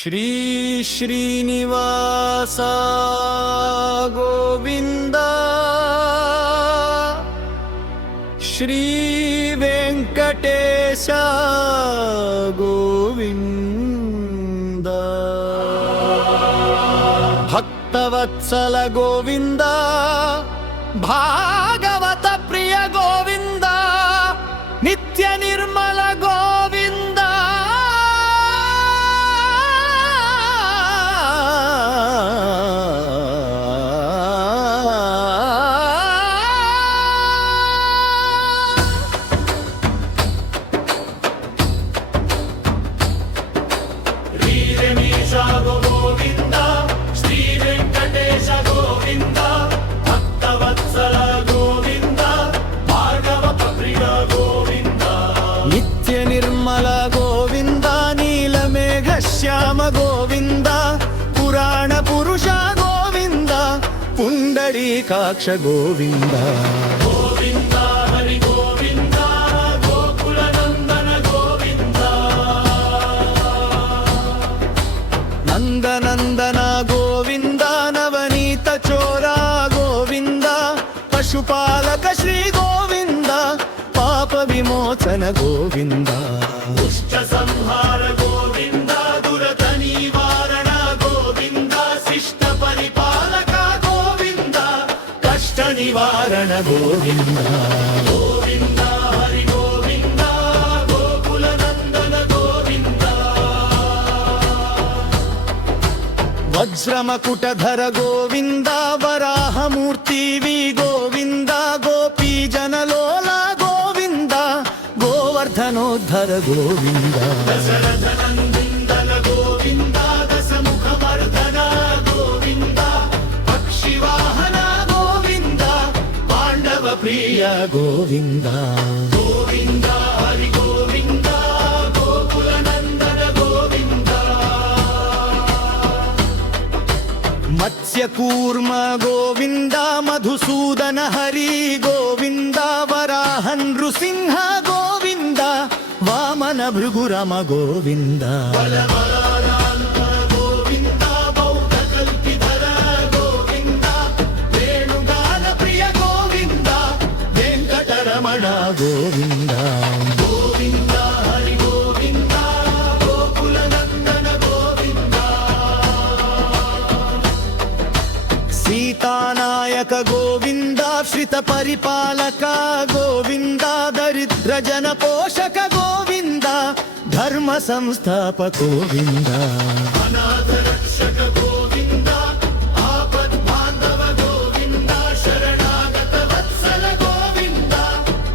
ಶ್ರೀ ಶ್ರೀನಿವಾಸ ಗೋವಿಂದ, ಶ್ರೀ ವೆಂಕಟೇಶ ಗೋವಿಂದ, ಭಕ್ತವತ್ಸಲ ಗೋವಿಂದ, ಭಾಗವತ ಪ್ರಿಯ ಗೋವಿಂದ, ನಿತ್ಯ ನಿರ್ಮಲ ಗೋವಿಂದ, ಗೋವಿಂದ, ಶ್ರೀ ವೆಂಕಟೇಶ ಗೋವಿಂದ, ಭಕ್ತವತ್ಸಲ ಗೋವಿಂದ, ಭಾಗವತ ಪ್ರಿಯ ಗೋವಿಂದ, ನಿತ್ಯ ನಿರ್ಮಲ ಗೋವಿಂದ, ನೀಲಮೇಘ ಶ್ಯಾಮ ಗೋವಿಂದ, ಪುರಾಣ ಪುರುಷ ಗೋವಿಂದ, ಪುಂಡರೀಕಾಕ್ಷ ಗೋವಿಂದ, ಗೋವಿಂದ ಹರಿ ಗೋವಿಂದ, ಗೋಕುಲ ನಂದನ ಗೋವಿಂದ, ನಂದನಂದನ ಗೋವಿಂದ, ನವನೀತ ಚೋರ ಗೋವಿಂದ, ಪಶುಪಾಲಕ ಶ್ರೀ ಗೋವಿಂದ, ಪಾಪ ವಿಮೋಚನ ಗೋವಿಂದ, ದುಷ್ಟ ಸಂಹಾರ ಗೋವಿಂದ, ದುರತ ನಿವಾರಣ ಗೋವಿಂದ, ಶಿಷ್ಟ ಪರಿಪಾಲಕ ಗೋವಿಂದ, ಕಷ್ಟ ನಿವಾರಣ ಗೋವಿಂದ, ಗೋವಿಂದ ಹರಿ ಗೋವಿಂದ, ಗೋಕುಲ ನಂದನ ಗೋವಿಂದ, ವಜ್ರಮಕುಟಧರ ಗೋವಿಂದ, ವರಾಹ ಮೂರ್ತಿ ವಿ ಗೋವಿಂದ, ಗೋಪಿ ಜನಲೋಲ ಗೋವಿಂದ, ಗೋವರ್ಧನೋದ್ಧರ ಗೋವಿಂದ, ದಶರಥ ನಂದಿಂದಲ ಗೋವಿಂದ, ದಶಮುಖ ಮರ್ದನ ಗೋವಿಂದ, ಪಕ್ಷಿ ವಾಹನ ಗೋವಿಂದ, ಪಾಂಡವ ಪ್ರಿಯ ಗೋವಿಂದ, ಗೋವಿಂದ ಹರಿ ಗೋವಿಂದ, ಗೋಕುಲ ನಂದನ ಗೋವಿಂದ, ಮತ್ಸ್ಯ ಕೂರ್ಮ ಗೋವಿಂದ, ಮಧುಸೂದನ ಹರಿ ಗೋವಿಂದ, ವರಾಹ ನೃಸಿಂಹ ಗೋವಿಂದ, ವಾಮನ ಭೃಗುರಮ ಗೋವಿಂದ, ಬಲಬಲಾನಂದ ಗೋವಿಂದ, ಬೌದ್ಧ ಕಲ್ಪಿಧರ ಗೋವಿಂದ, ವೇಣುಗಾನ ಪ್ರಿಯ ಗೋವಿಂದ, ವೆಂಕಟರಮಣ ಗೋವಿಂದ, ಗೋವಿಂದ ಹರಿ ಗೋವಿಂದ, ಗೋಕುಲ ನಂದನ ಗೋವಿಂದ, ಸೀತಾನಾಯಕ ಗೋವಿಂದ, ಶ್ರಿತ ಪರಿಪಾಲಕ ಗೋವಿಂದ, ದರಿದ್ರ ಜನ ಪೋಷಕ ಗೋವಿಂದ, ಧರ್ಮ ಸಂಸ್ಥಾಪಕ ಗೋವಿಂದ, ಅನಾಥ ರಕ್ಷಕ ಗೋವಿಂದ, ಆಪದ್ ಬಾಂಧವ ಗೋವಿಂದ, ಶರಣಾಗತ ವತ್ಸಲ ಗೋವಿಂದ,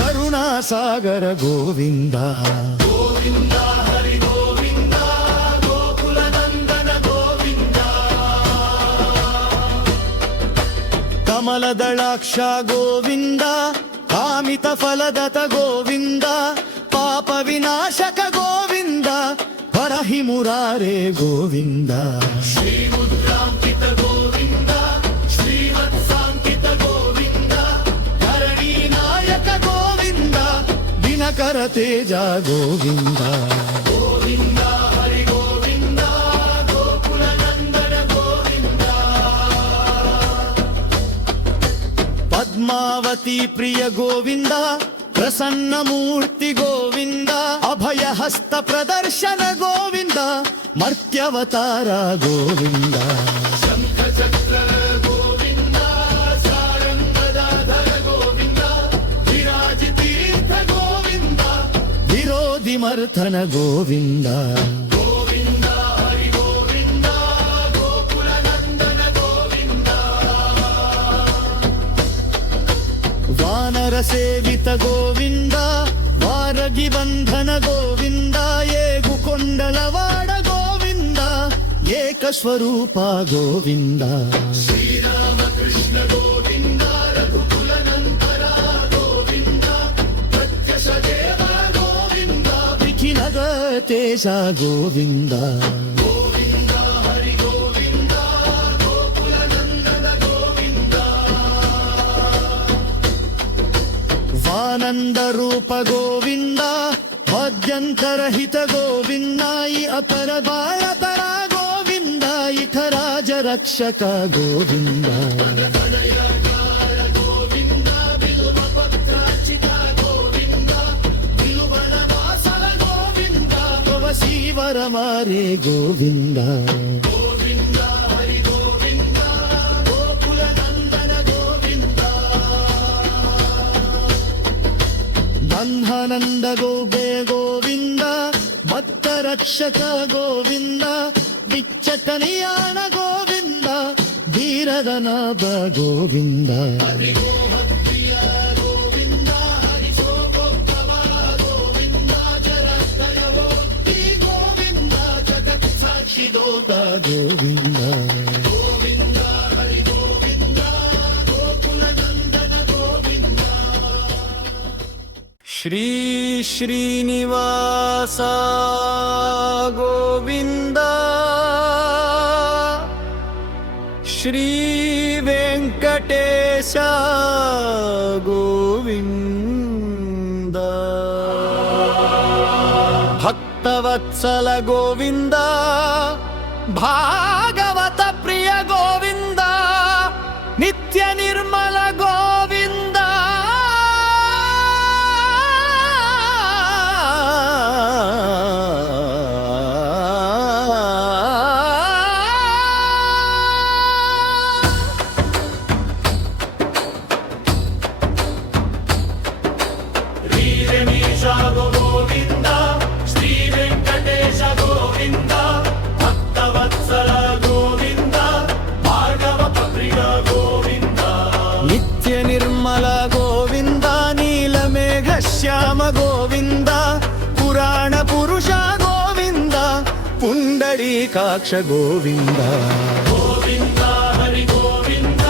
ಕರುಣಾಸಾಗರ ಗೋವಿಂದ, ಗೋವಿಂದ ಹರಿ ಗೋವಿಂದ, ಗೋಕುಲ ನಂದನ ಗೋವಿಂದ, ಕಮಲದಳಾಕ್ಷ ಗೋವಿಂದ, ಕಾಮಿತ ಫಲದತ ಗೋವಿಂದ, ಪಾಪ ವಿನಾಶಕ ಗೋವಿಂದ, ಪರಹಿ ಮುರಾರೆ ಗೋವಿಂದ, ಶ್ರೀ ಮುದ್ರಾಂಕಿತ ಗೋವಿಂದ, ಶ್ರೀವತ್ಸಾಂಕಿತ ಗೋವಿಂದ, ಧರಣಿ ನಾಯಕ ಗೋವಿಂದ, ದಿನಕರ ತೇಜ ಗೋವಿಂದ, ಗೋವಿಂದ ಹರಿ ಗೋವಿಂದ, ಗೋಕುಲ ನಂದನ ಗೋವಿಂದ, ಪದ್ಮಾವತಿ ಪ್ರಿಯ ಗೋವಿಂದ, ಪ್ರಸನ್ನ ಮೂರ್ತಿ ಗೋವಿಂದ, ಅಭಯ ಹಸ್ತ ಪ್ರದರ್ಶನ ಗೋವಿಂದ, ಮರ್ತ್ಯವತಾರ ಗೋವಿಂದ, ಶಂಖ ಚಕ್ರ ಗೋವಿಂದ, ಸಾರಂಗದಾಧರ ಗೋವಿಂದ, ವಿರಾಜಿ ತೀರ್ಥ ಗೋವಿಂದ, ವಿರೋಧಿ ಮರ್ಥನ ಗೋವಿಂದ, ಗೋವಿಂದ ಹರಿ ಗೋವಿಂದ, ಗೋಕುಲ ನಂದನ ಗೋವಿಂದ, ವಾನರ ಸೇವಿತ ಗೋವಿಂದ, ವಾರಗಿ ಬಂಧನ ಗೋವಿಂದ, ಏಗುಕೊಂಡಲವಾಡ ಗೋವಿಂದ, ಏಕಸ್ವರೂಪ ಗೋವಿಂದ, ಶ್ರೀರಾಮಕೃಷ್ಣ ಗೋವಿಂದ, ರಘುಕುಲ ನಂತರ ಗೋವಿಂದ, ಪ್ರತ್ಯಶ ದೇವ ಗೋವಿಂದ, ವಿಖಿಲದ ತೇಜ ಗೋವಿಂದ, ಗೋವಿಂದ ಹರಿ ಗೋವಿಂದ, ಗೋಕುಲ ನಂದನ ಗೋವಿಂದ, ವಾನಂದ ರೂಪ ಗೋವಿಂದ, ಮಧ್ಯಂತರಹಿತ ಗೋವಿಂದ, ಈ ಅಪರ ಬಾಳ ಪರ రక్షక గోవింద గోవింద విలువ పత్రాచిత గోవింద విలువల వాసల గోవింద శివరమారే గోవింద గోవింద హరి గోవింద గోకుల నందన గోవింద బ్రహ్మానంద గోగే గోవింద భక్త రక్షక గోవింద విచ్చటనియాన గోవింద ధీరదనాభ గోవింద హరి గోహప్రియ గోవింద హరి శోభోద్భవ గోవింద జరస్తయోక్తి గోవింద జగత్ సాక్షి దోత గోవింద గోవింద హరి గోవింద గోకుల నందన గోవింద శ్రీ శ్రీనివాస గోవింద శ్రీ వెంకటేశ గోవింద భక్తవత్సల గోవింద భాగవత ప్రియ గోవింద నిత్య నిర్మల గోవింద శ్రీరమేశ గోవింద శ్రీ వెంకటేశ గోవింద భక్తవత్సల గోవింద భాగవత ప్రియ గోవింద నిత్య నిర్మల గోవింద నీలమేఘ శ్యామ గోవింద పురాణ పురుష గోవింద పుండరీకాక్ష గోవింద గోవింద హరి గోవింద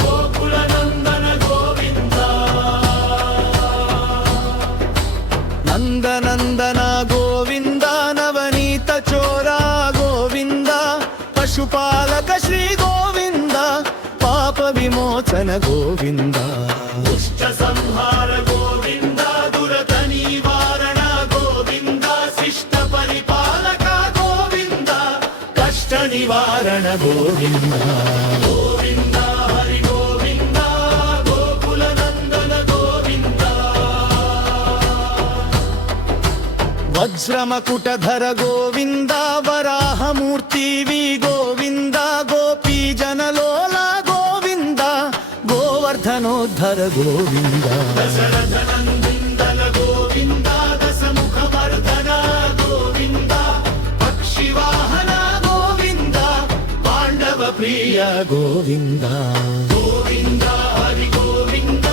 గోకుల నందన గోవింద నందనందన గోవింద నవనీత చోరా గోవింద పశుపాలక శ్రీ గోవింద పాప విమోచన గోవింద దుష్ట సంహార గోవింద దురత నివారణ గోవింద శిష్ట పరిపాలక గోవింద కష్ట నివారణ గోవింద గోవింద హరి గోవింద గోకుల నందన గోవింద వజ్రమకుటధర గోవింద వరాహమూర్తి వి గోవింద గోపీ జనలోల గోవింద గోవర్ధనోద్ధర గోవింద దశరథ నందిందల గోవింద దశముఖ మర్దన గోవింద పక్షి వాహన గోవింద పాండవ ప్రియ గోవింద గోవింద హరి గోవింద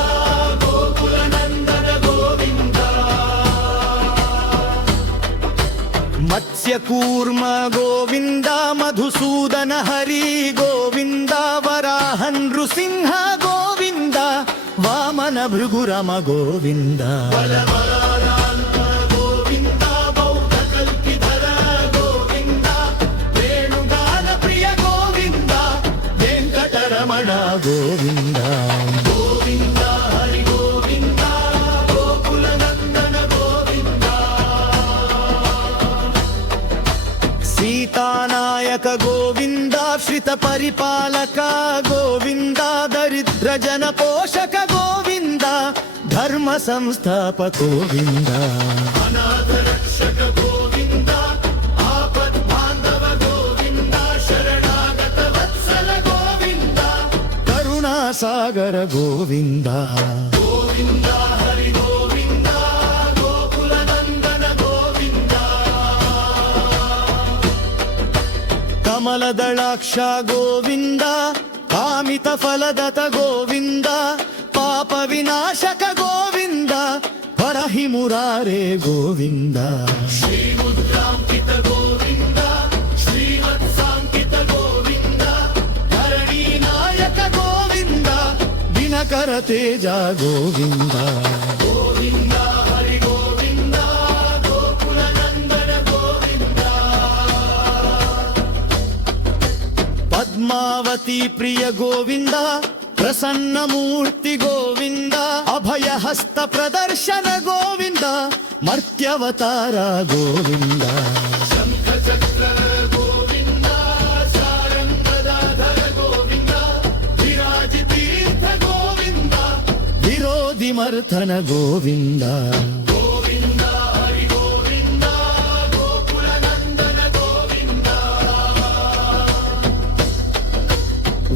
గోకుల నందన గోవింద మత్స్యకూర్మ గోవింద మధుసూదన హరి గోవింద వరాహ నృసింహ గోవింద వామన భృగురమ గోవింద బలవరానంద గోవింద బౌద్ధ కల్పిధర గోవింద వేణుగాన ప్రియ గోవింద వెంకటరమణ గోవింద గోవింద హరి గోవింద గోకుల నందన గోవింద సీతానాయక గోవింద శ్రిత పరిపాలక గోవింద దరిద్ర జన పోషక గోవింద ధర్మ సంస్థాపక గోవింద అనాథ రక్షక గోవింద ఆపద్ బాంధవ గోవింద శరణాగత వత్సల గోవింద కరుణాసాగర గోవింద గోవింద హరి గోవింద గోకుల నందన గోవింద కమలదళాక్ష గోవింద కామిత ఫలదత గోవింద పాప వినాశక గోవింద వరహి మురారే గోవింద శ్రీముద్రాంకిత గోవింద శ్రీవత్సాంకిత గోవింద ధరణీ నాయక గోవింద దినకర తేజ గోవింద గోవింద హరి గోవింద గోకుల నందన గోవింద పద్మావతి ప్రియ గోవింద ప్రసన్నమూర్తి గోవింద అభయహస్త ప్రదర్శన గోవింద మర్త్యవతార గోవింద శంఖ చక్ర గోవింద శారంగద ಮರ್ಧನ ಗೋವಿಂದ ಗೋವಿಂದ ಹರಿ ಗೋವಿಂದ ಗೋಕುಲ ನಂದನ ಗೋವಿಂದ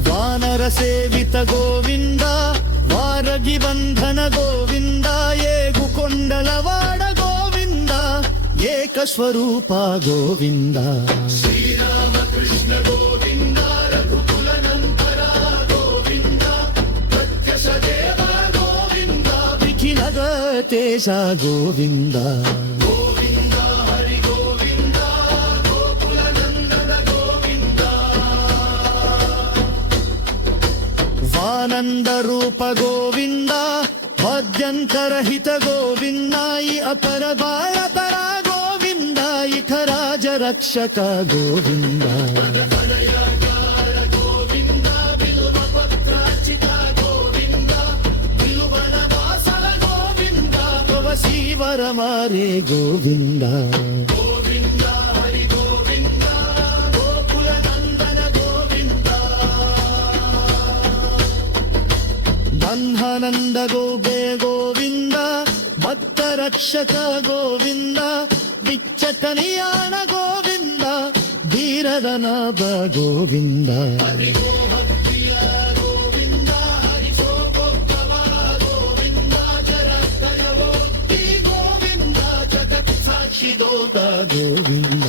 ವಾನರ ಸೇವಿತ ಗೋವಿಂದ ವಾರಗಿ ಬಂಧನ ಗೋವಿಂದ ಏಗುಕೊಂಡಲವಾಡ ಗೋವಿಂದ ಏಕ ಸ್ವರೂಪ ಗೋವಿಂದ ಶ್ರೀರಾಮಕೃಷ್ಣ ಗೋವಿಂದ ರಘುಕುಲ ನಂತರ ಗೋವಿಂದ ಪ್ರತ್ಯಕ್ಷ ದೇವ ಗೋವಿಂದ ನಿಖಿಲದ ತೇಜ ಗೋವಿಂದ ಗೋವಿಂದ ಹರಿ ಗೋವಿಂದ ಗೋಕುಲ ನಂದನ ಗೋವಿಂದ ವಾನಂದ ರೂಪ ಗೋವಿಂದ ಮಧ್ಯಂತರಹಿತ ಗೋವಿಂದ ಈ ಅಪರ ಭಾರತರ ಗೋವಿಂದ ಇಖ ರಾಜ ರಕ್ಷಕ ಗೋವಿಂದ ಅಲಯಗಾರ ಗೋವಿಂದ ಬಿಲ್ವ ಪತ್ರಾಚಿತ ಗೋವಿಂದ ಬಿಲ್ವನ ವಾಸವ ಗೋವಿಂದ ಶಿವರ ಮಾರೆ ಗೋವಿಂದ ಗೋವಿಂದ ಹರಿ ಗೋವಿಂದ ಗೋಕುಲ ನಂದನ ಗೋವಿಂದ ಬಂಧನಂದ ಗೋಬೆ ಗೋವಿಂದ ಭಕ್ತ ರಕ್ಷಕ ಗೋವಿಂದ ಬಿಚ್ಚಟನಿಯಾಣ ಗೋವಿಂದ ಧೀರದನಾದ ಗೋವಿಂದ ಹರಿಗೋಹತ್ರಿಯ ಗೋವಿಂದ ಹರಿಸೋಪೋದ್ಭವ ಗೋವಿಂದ ಜರತ್ತಯವೋಕ್ತಿ ಗೋವಿಂದ ಜಗತ್ ಸಾಕ್ಷಿ ದೋತ ಗೋವಿಂದ